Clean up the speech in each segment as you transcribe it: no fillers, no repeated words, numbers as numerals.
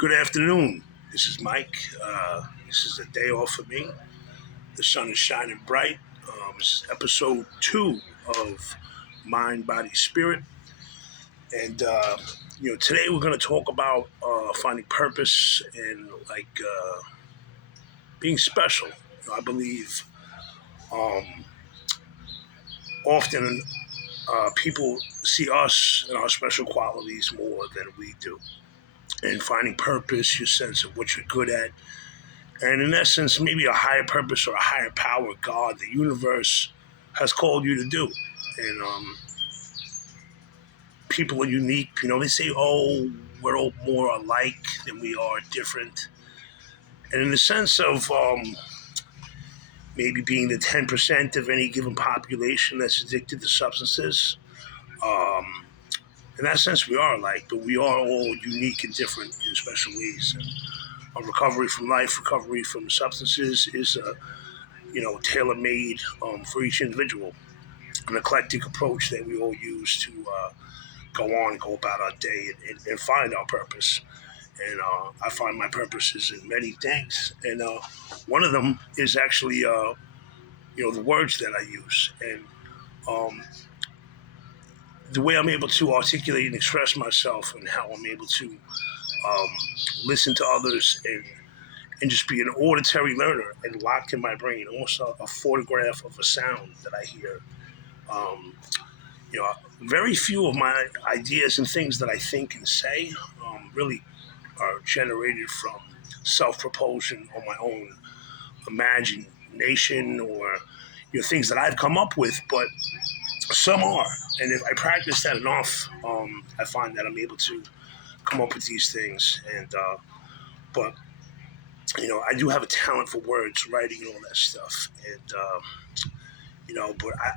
Good afternoon. This is Mike. This is a day off for me. The sun is shining bright. This is episode 2 of Mind, Body, Spirit. And, today we're going to talk about finding purpose and, being special. I believe um, often people see us and our special qualities more than we do. And finding purpose, your sense of what you're good at, and in essence, maybe a higher purpose or a higher power, God, the universe, has called you to do. And people are unique. They say, oh, we're all more alike than we are different. And in the sense of maybe being the 10% of any given population that's addicted to substances, um, in that sense, we are alike, but we are all unique and different in special ways. And a recovery from life, recovery from substances is tailor-made for each individual. An eclectic approach that we all use to go about our day and find our purpose. And I find my purposes in many things. And one of them is actually, the words that I use. And um, the way I'm able to articulate and express myself and how I'm able to listen to others and just be an auditory learner and locked in my brain, almost a photograph of a sound that I hear. Um, you know, Very few of my ideas and things that I think and say really are generated from self-propulsion or my own imagination or things that I've come up with, but some are. And if I practice that enough, I find that I'm able to come up with these things. And but I do have a talent for words, writing, and all that stuff. And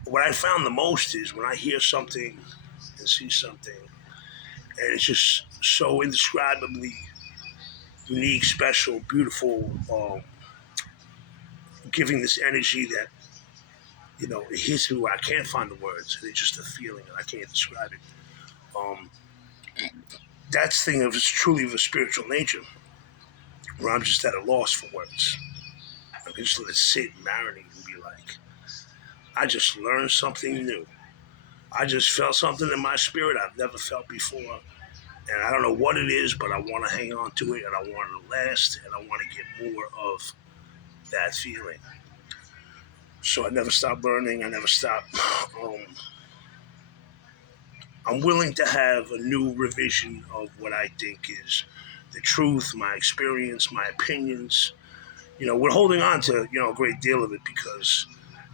what I found the most is when I hear something and see something, and it's just so indescribably unique, special, beautiful, giving this energy that it hits me where I can't find the words, and it's just a feeling, and I can't describe it. Um, that's thing of it's truly of a spiritual nature, where I'm just at a loss for words. I can just let it sit and marinate and be like, I just learned something new. I just felt something in my spirit I've never felt before. And I don't know what it is, but I want to hang on to it and I want it to last and I want to get more of that feeling. So I never stop learning. I never stop. I'm willing to have a new revision of what I think is the truth, my experience, my opinions. We're holding on to, a great deal of it because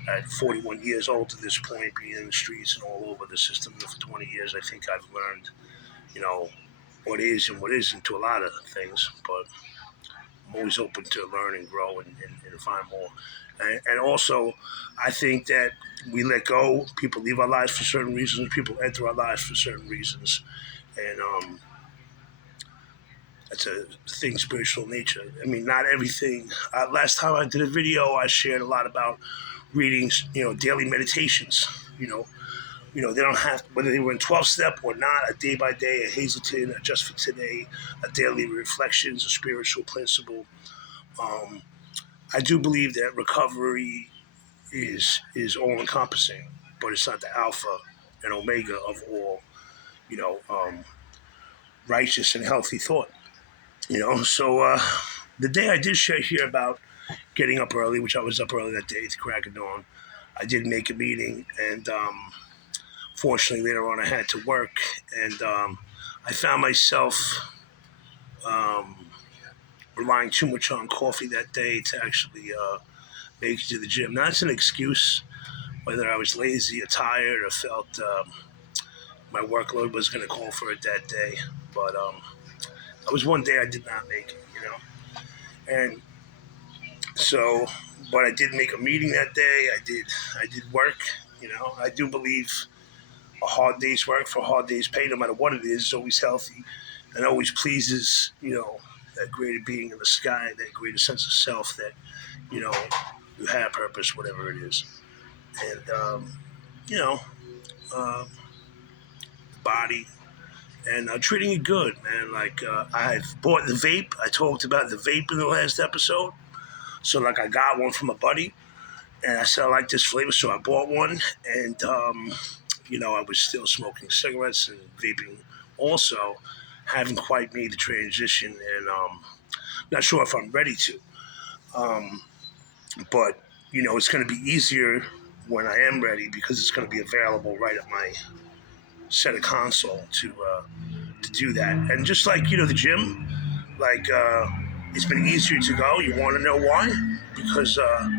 at 41 years old to this point, being in the streets and all over the system for 20 years, I think I've learned, you know, what is and what isn't to a lot of things. But I'm always open to learn and grow and find more. And also, I think that we let go. People leave our lives for certain reasons. People enter our lives for certain reasons. And that's a thing, spiritual nature. I mean, not everything. Last time I did a video, I shared a lot about reading, daily meditations. They don't have, whether they were in 12 step or not, a day by day, a Hazelton, a just for today, a daily reflections, a spiritual principle. Um, I do believe that recovery is all encompassing, but it's not the alpha and omega of all, you know, um, righteous and healthy thought. So the day I did share here about getting up early, which I was up early that day at the crack of dawn, I did make a meeting, and fortunately later on I had to work, and I found myself um, relying too much on coffee that day to actually make it to the gym. Now, that's an excuse, whether I was lazy or tired or felt my workload was going to call for it that day. But that was one day I did not make it. And so, but I did make a meeting that day. I did work. I do believe a hard day's work for a hard day's pay, no matter what it is always healthy and always pleases, that greater being in the sky, that greater sense of self that, you know, you have purpose, whatever it is. And, you know, the body, and treating it good, man. Like I've bought the vape. I talked about the vape in the last episode. So like I got one from a buddy, and I said I like this flavor, so I bought one, and I was still smoking cigarettes and vaping. Also, haven't quite made the transition, and not sure if I'm ready to. Um, but it's going to be easier when I am ready because it's going to be available right at my center console to do that. And just like the gym, like it's been easier to go. You want to know why? Because I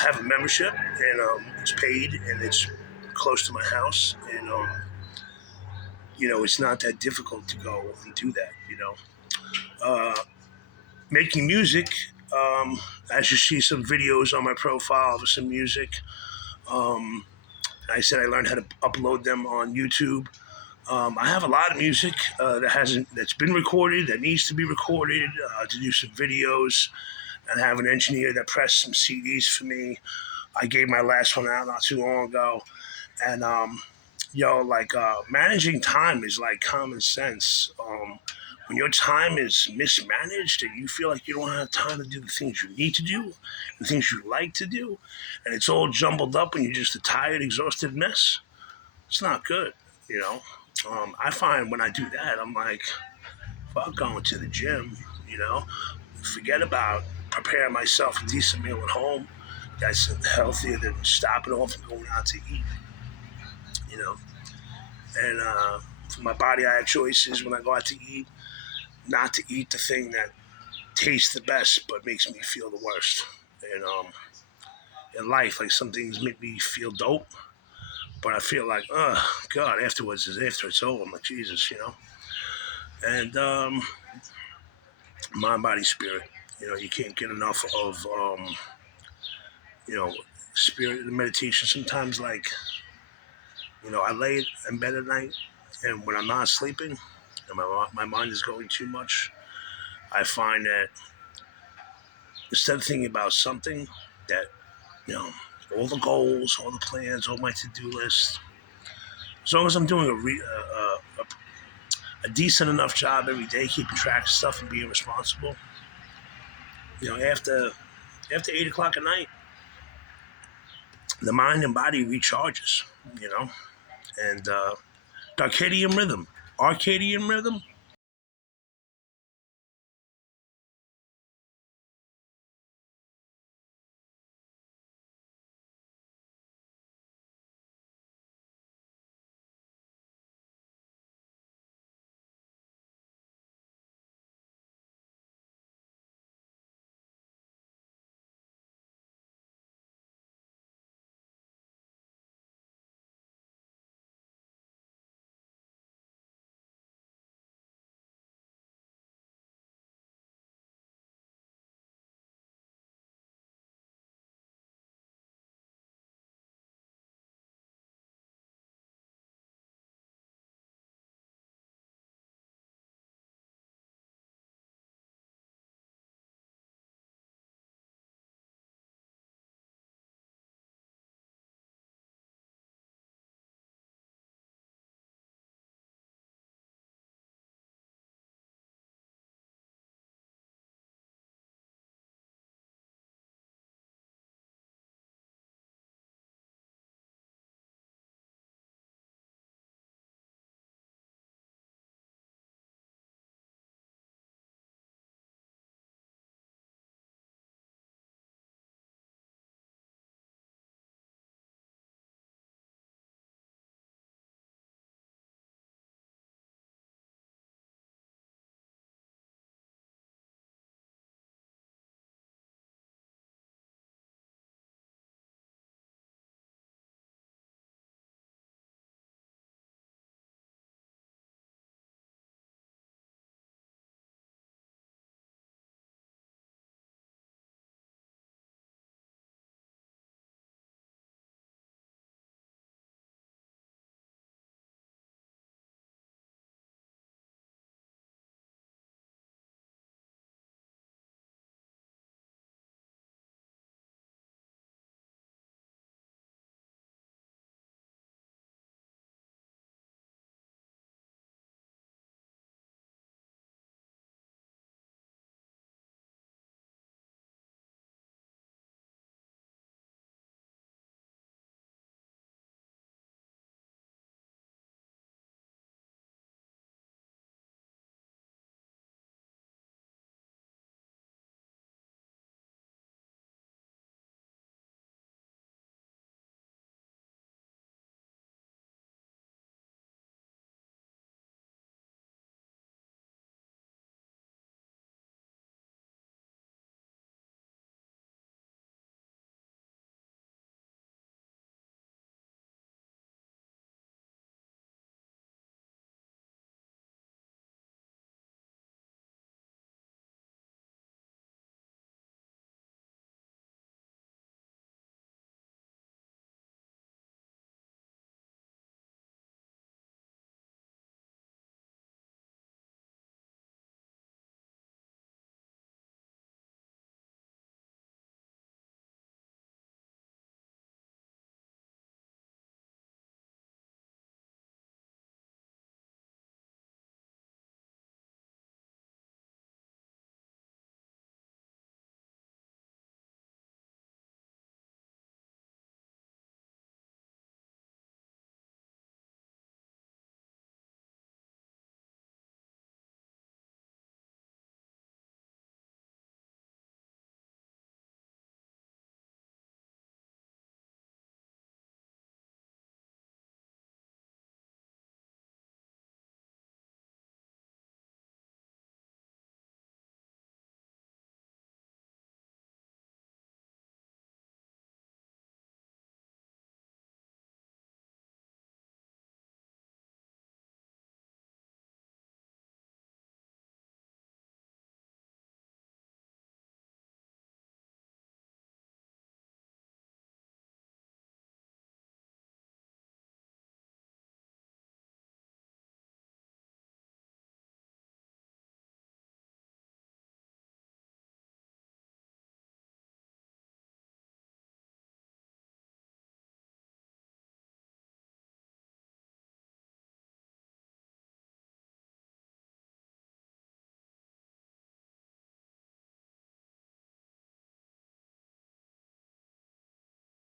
have a membership and it's paid and it's close to my house, and it's not that difficult to go and do that. Making music. As you see some videos on my profile of some music. Um, I said I learned how to upload them on YouTube. I have a lot of music that's been recorded, that needs to be recorded, to do some videos, and have an engineer that pressed some CDs for me. I gave my last one out not too long ago, and managing time is like common sense. When your time is mismanaged and you feel like you don't have time to do the things you need to do, the things you like to do, and it's all jumbled up and you're just a tired, exhausted mess, it's not good, you know. I find when I do that, I'm like, fuck going to the gym, you know. Forget about preparing myself a decent meal at home. That's healthier than stopping off and going out to eat, you know. And for my body, I have choices when I go out to eat, not to eat the thing that tastes the best but makes me feel the worst. And in life, like some things make me feel dope, but I feel like, oh God, afterwards is after it's over. I'm like Jesus, you know. And mind, body, spirit. You can't get enough of you know spirit and meditation. Sometimes, like I lay in bed at night, and when I'm not sleeping, and my mind is going too much, I find that instead of thinking about something that you know all the goals, all the plans, all my to-do list, as long as I'm doing a decent enough job every day, keeping track of stuff and being responsible, after 8 o'clock at night, the mind and body recharges, and circadian rhythm, arcadian rhythm.